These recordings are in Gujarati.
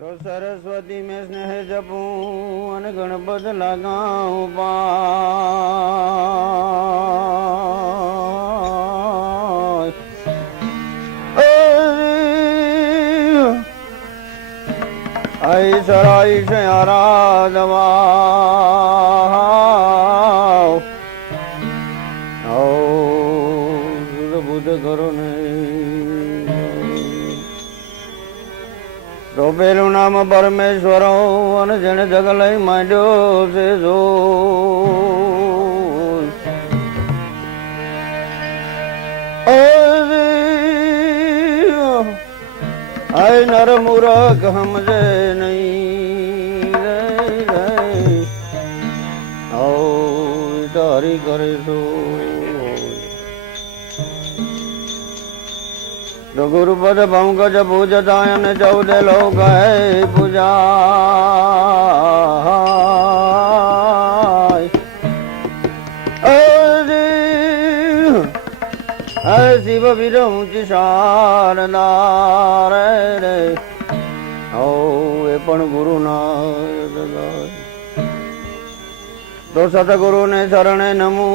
तो सरस्वती में स्नेह जपूं अन गणपत लगाऊं पाय ऐसराई से आराधवा बुद्ध करो तो पेલું નામ પરમેશ્વરો અને જેને જગ લઈ માંડ્યો છે જો આય નર મૂરખ સમજે નહીં તારી કરીશું गुरुपद पंकज पूजतायन चौदह लोक है पूजा शिव विरमुचि शारदा रे ओ ए पण गुरु ना तो सतगुरु ने शरणे नमू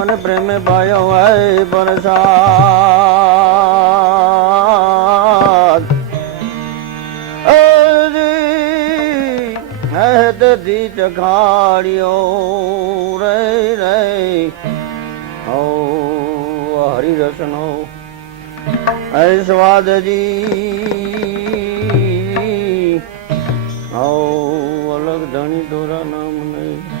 અને પ્રેમે પાયો હૈ પ્રસાદ દી ચખાડ્યો રે રે ઓ હરિરસનો હૈ સ્વાદજી ઓ અલગ ધણી તોરા નામ નહીં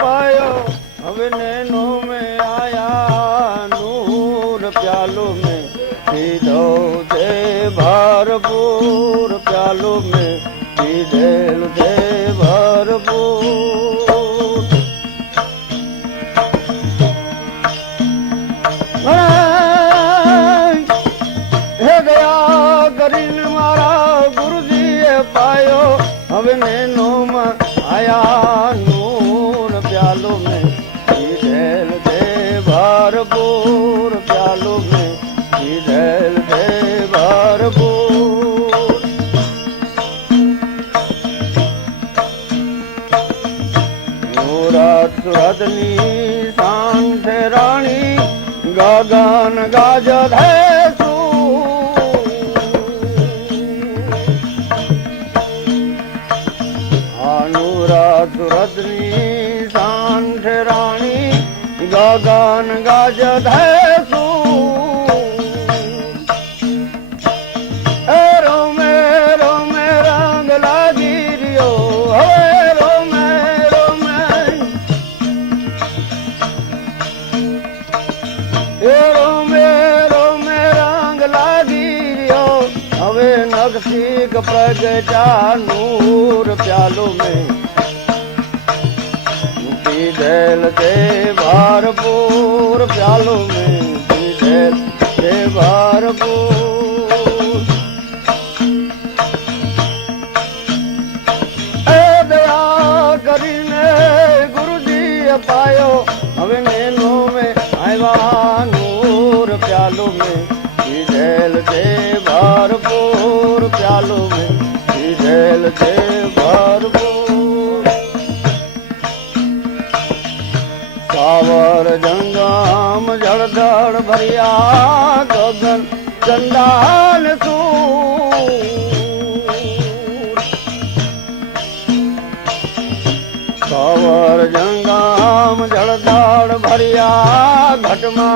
पायो હવે नैनो में आया नूर प्यालो में पीधो दे भरपूर प्यालो में पीधेल दे भरपूर हे दया કરીને મારા ગુરુજીએ પાયો હવે नैनो में आया प्यालो में पीधेल दे भरपूर प्यालो में पीधेल दे भरपूर सुरतनी शांत रानी गगन गाजर है सुरतनी शांत रानी गगन गाजर है रोमे रोमे रंग लागी रियो रोमे रोमे रोमे रोमे रंग लागी रियो हवे नक्शी प्रगटा नूर प्यालो में पीधेल दे भरपूर प्यालो में पीधेल दे भरपूर दया કરીને गुरुजी पायो હવે नैनो में आया नूर प्यालो में पीधेल दे भरपूर प्यालो में पीधेल दे भरपूर सावर जंगम जड़धड़ भरिया गगन चंदान सूर सावर जंगम जड़धड़ भरिया घटमा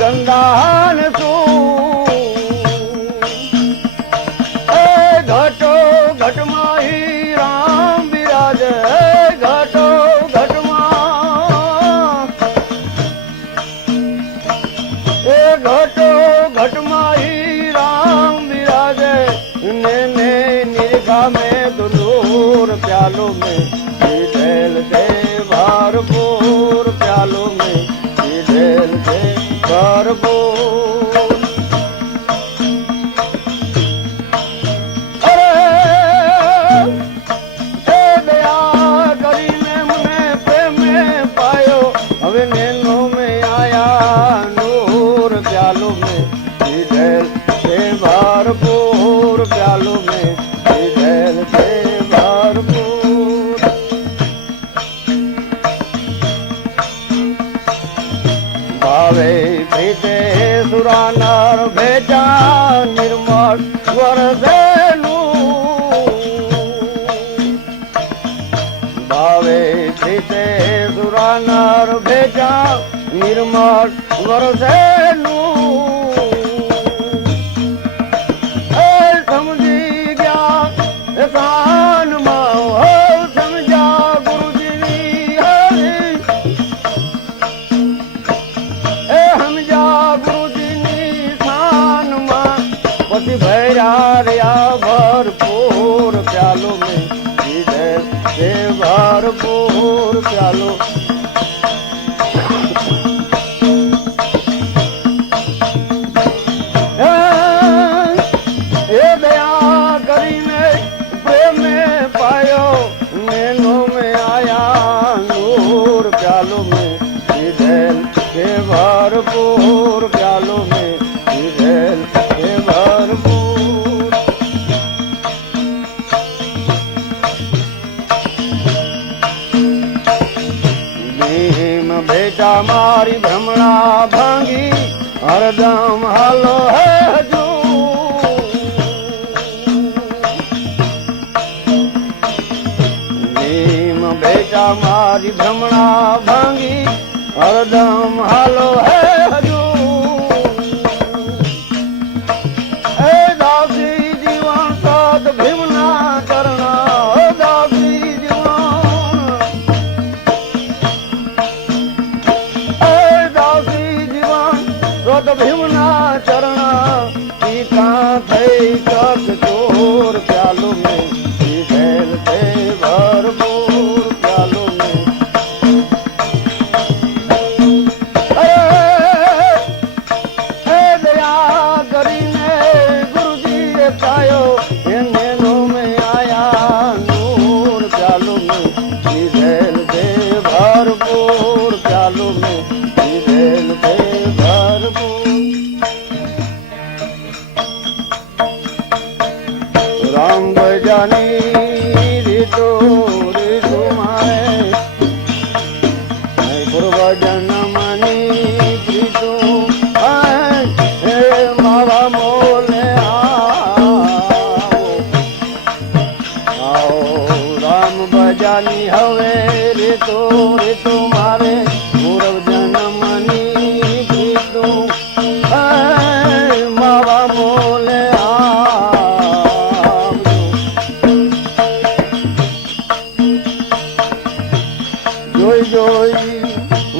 चंदान सूर घटो घटमा ही राम विराज घटो घटमा घटो घटमा ही राम विराजे ने निरखा में दुलूर प्यालो में पीधेल दे भरपूर प्यालो में पीधेल दे भरपूर સુરાનર ભેજા નિર્મળ વરસેનું ભાવે પ્રીતે સુરાનર ભેજા નિર્મળ વરસેનું સમજી ગયા સાનમાં સમજા ગુરુજીની હરી સમજા ગુરુજીની શાનમાં પછી ભૈરા રહ્યા ભરપૂર પ્યાલો મેં પીધે તે ભરપૂર પ્યાલો भरपूर प्यालो में पीधेल हे भरपूर भीम बेटा मारी भ्रमणा भांगी हरदम हालो है हजू भीम बेटा मारी भ्रमणा भांगी हरदम हालो है हजू दासी जीवन सत भीमना चरणा दासी जीवन दासी जीवन सत भीमना चरणा पीता थई कक चोर प्यालो में पीधेल थे भरपूर प्यालो में राम भजनी ऋतु ऋतु मारे पूर्व जन्मनी प्रीतु मावा मोले आओ राम भजनी हवे ऋतु ऋतु मारे पूर्व जन्मनी प्रीतु मावा मोले જોઈ જોઈ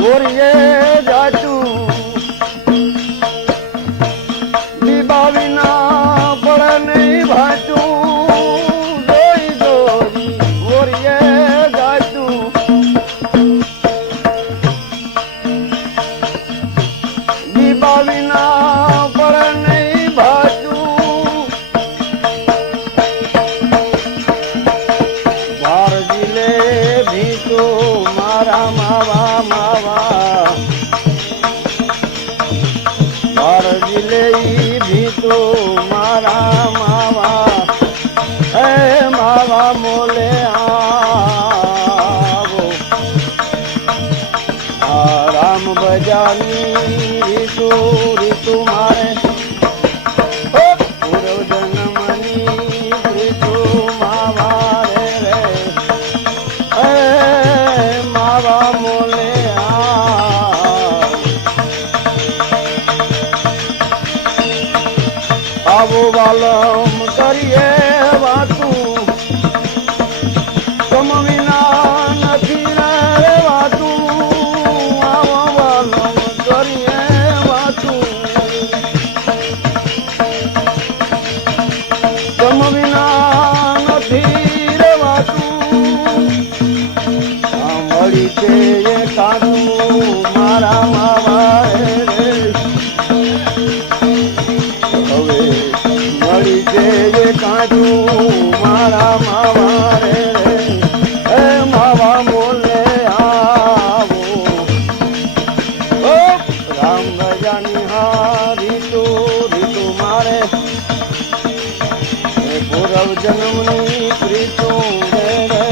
ઓરિયે જાતું દીબા વિના પડે નહીં ભાતું જોઈ જોઈ ઓરિયે જાતું દીબા વિના પડે નહીં ભાતું બાર જિલ્લે ભીતો मारा मावा मावा बार जिले भी तो मारा मावा है मावा मोले आवो राम बजानी ऋतु ऋतु मारे पूर्व जन्मनी ऋतु मावा रे रे मावा मोले आवो वालम करिए वातू तुम विना नहीं रे वातू आवो वालम करिए वातू तुम विना नहीं रे वातू मળી છે એ કાઢું મારા માવા રે હવે મળી છે એ કાઢું મારા માવા રે એ માવા મોલે આવો રામ ભજાની હા રીતુ રીતુ મારે પૂર્વ જન્મની પ્રીતુ રે રે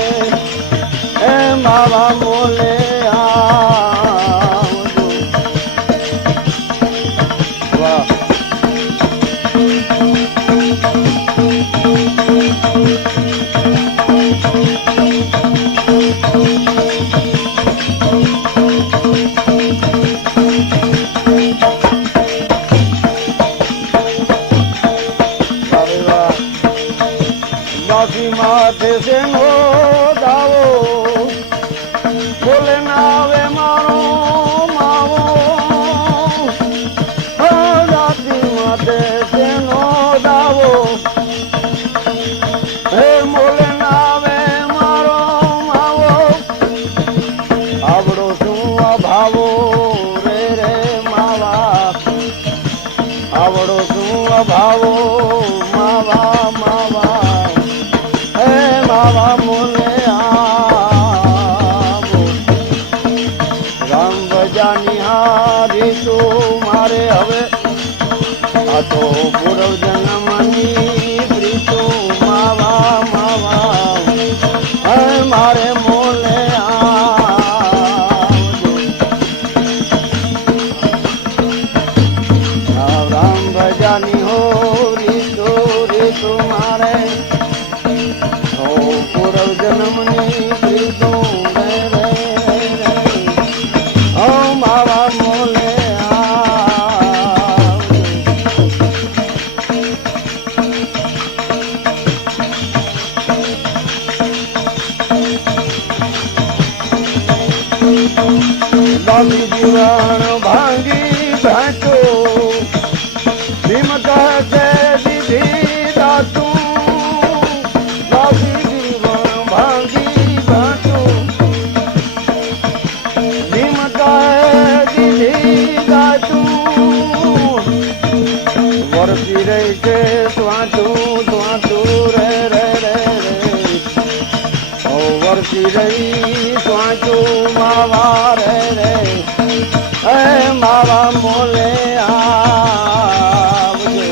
मावा मोले आवो આવડો શું અભાવો માવા માવા હે માવા મોલે આવો રામ ભજાની હારી તું મારે હવે આ તો પૂર્વ જન્મની પ્રીતો માવા માવા હે મારે મોલે ભજાની હો રીતો રીતો મારે હો પૂર્વ જન્મની પ્રીતો રે રે રે હો માવા મોલે બાબી દીવાણ ભાંગી ભાંચો ભીમ કહે દીધી દાતું બાબી દીવાણ ભાંગી ભાંચો ભીમ કહે દીધી દાતું વરસી રહી છે સ્વાતું સ્વાતું રે રે રે રે ઓ વરસી રહી સ્વાતું માવા રે રે હે માવા મોલે આવજો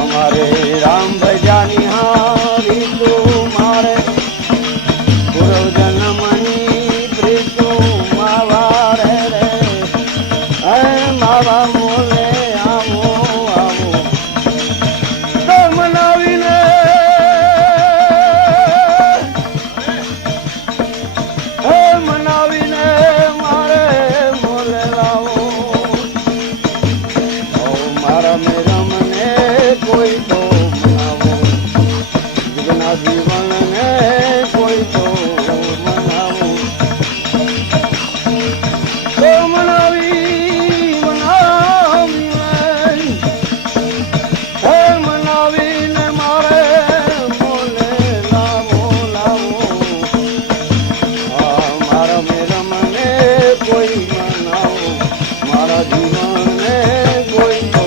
અમારે રામ ભજાની હારી તું મારે પૂર્વ જન્મની પ્રીતું માવા રે રે હે માવા મોલે આવો આવો તો મનાવીને હે મનાવીને મારે મોલે લાવો મારા મેરા મને કોઈ તો મનાવો જીવના જીવનને કોઈ તો મનાવો તો મનાવી મનાવી હે મનાવીને મારે મોલે લાવો લાવો મારા મેરા મને કોઈ મનાવો મારા જીવનને કોઈ તો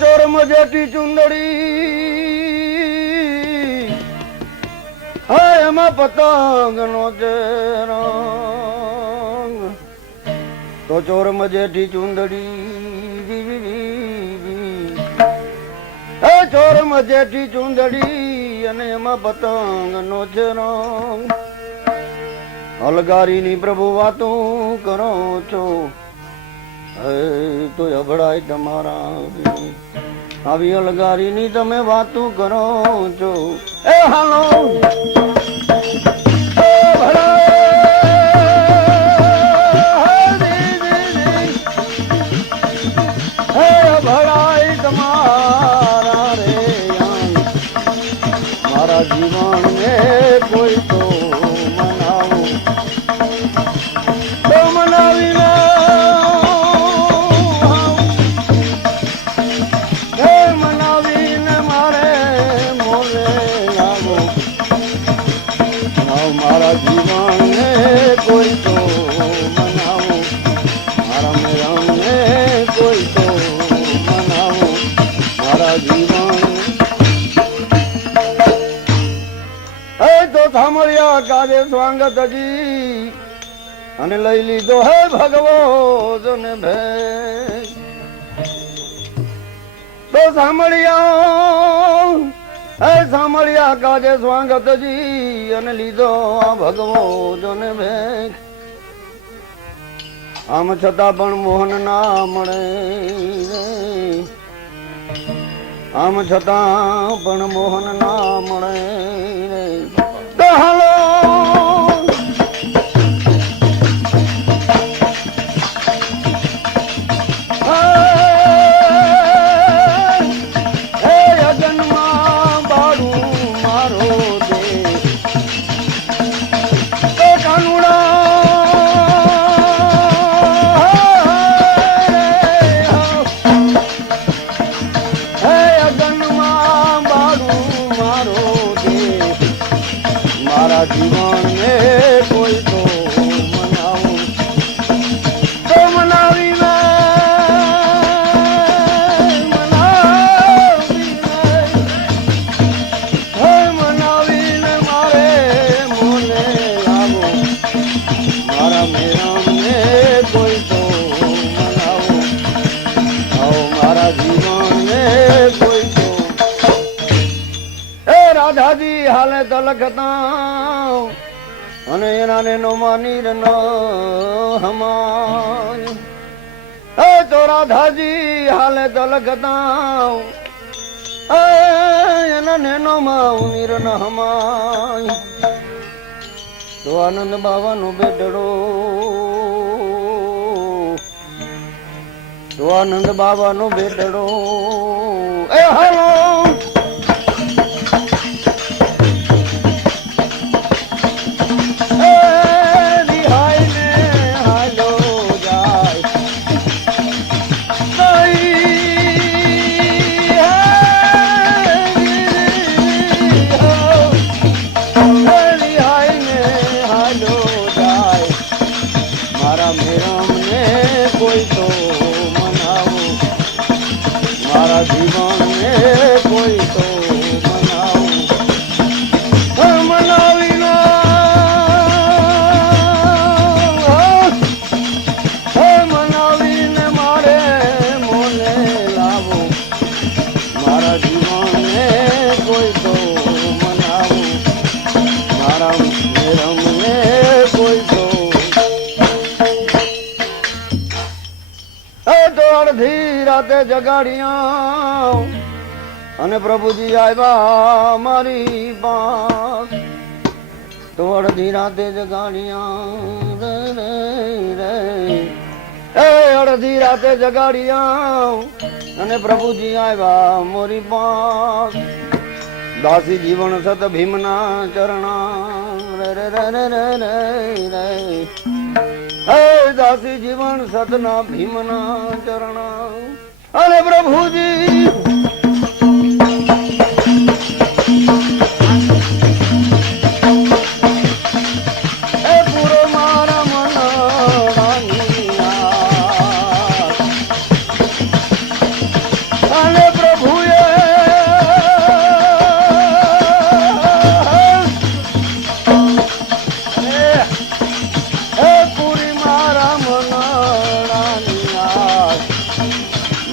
ચોર મજેટી ચુંદડી હે એમાં પતંગ નો છે રંગ તો ચોર મજેટી ચુંદડી હે ચોર મજેટી ચુંદડી અને એમાં પતંગ નો છે રંગ અલગારીની પ્રભુ વાતો કરો છો તો અભડાય તમારા આવી અલગારીની તમે વાતો કરો છો એ હાલો ભળાય તમારા રે મારા જીવન ને કોઈ તો મનાવો તો મનાવીને મારા જીવનને કોઈ તો મનાવો મારા મેરાને કોઈ તો મનાવો મારા જીવન હે તો સાંભળ્યા કાજે સ્વાંગતજી અને લઈ લીધો હે ભગવો જોને ભેગ તો સાંભળ્યા હે સાંભળ્યા કાજે સ્વાંગતજી અને લીધો આ ભગવો જોને ભેગ આમ છતાં પણ મોહન ના મળે આમ છતાં પણ મોહન ના મળે તો હાલો લખતા અને એના ને નો માની ન હમાય એ તો રાધાજી હાલે તો લખતા એના ને નો માની ન હમાય તો આનંદ બાવાનો બેટડો તો આનંદ બાવાનો બેટડો એ હાલો અડધી રાતે જગાડિયા અને પ્રભુજી આવ્યા મારી પાસ તો અડધી રાતે જગાડિયા અડધી રાતે જગાડિયા અને પ્રભુજી આવ્યા મોરી પાસ દાસી જીવન સત ભીમના ચરણા રે રે રે રે રે હે દાસી જીવન સતના ભીમના ચરણા અને પ્રભુજી એ પૂરો મારા મનવાનિયા અને પ્રભુએ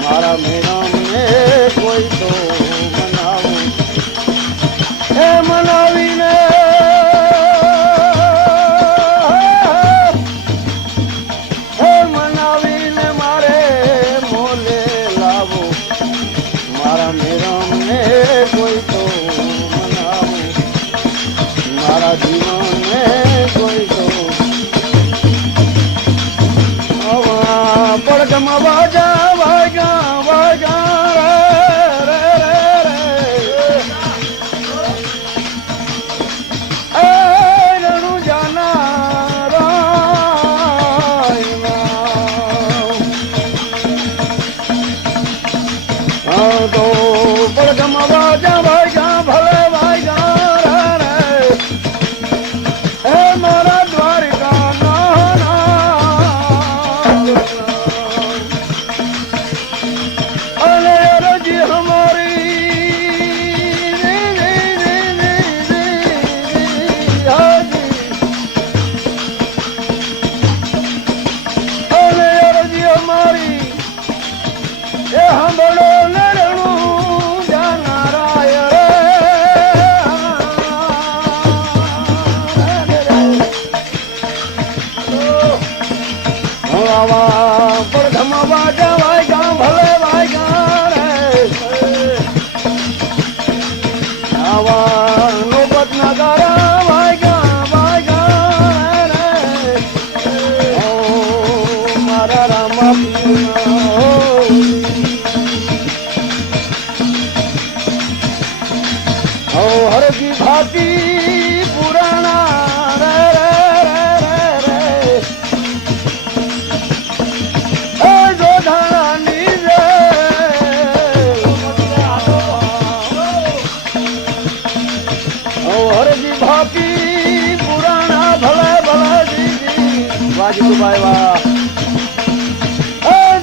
મારા મેરામને કોઈ તો મનાવું એ મનાવીને મનાવીને મારે મોલે લાવો મારા મેરામને કોઈ તો મનાવું મારા જીવનને કોઈ તો પડકમાં વાજા હરજી ભાતી પુરાણા રે રે જોધાની રે હરજી ભાતી પુરાણા ભલે ભલે દીદી વાજુ ભાઈ વાહ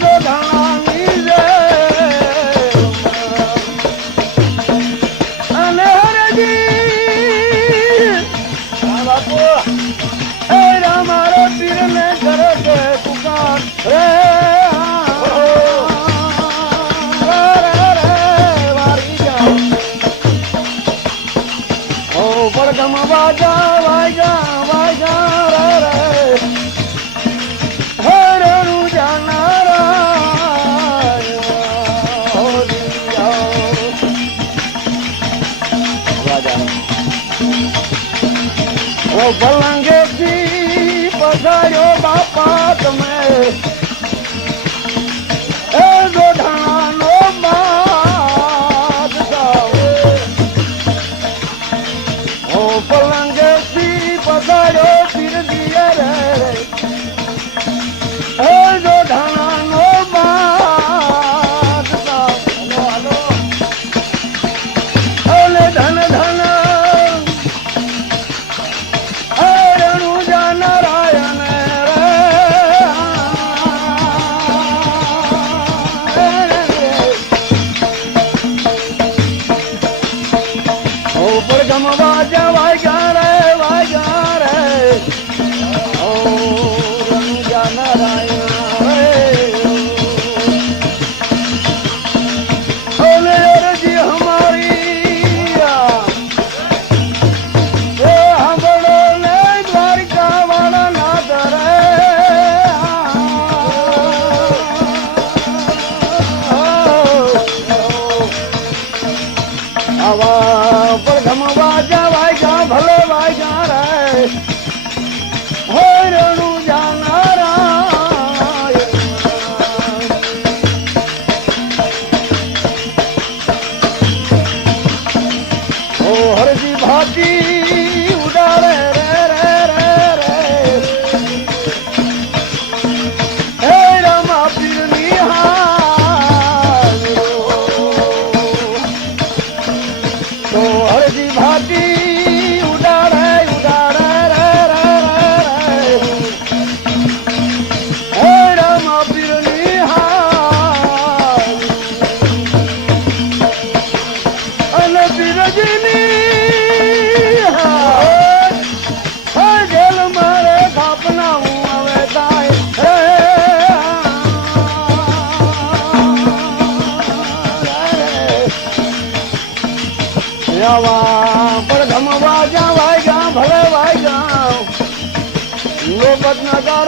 જોધાણા જવા પર ધમવા જા વાગ્યા ભલે વાગ્યા લોપત ના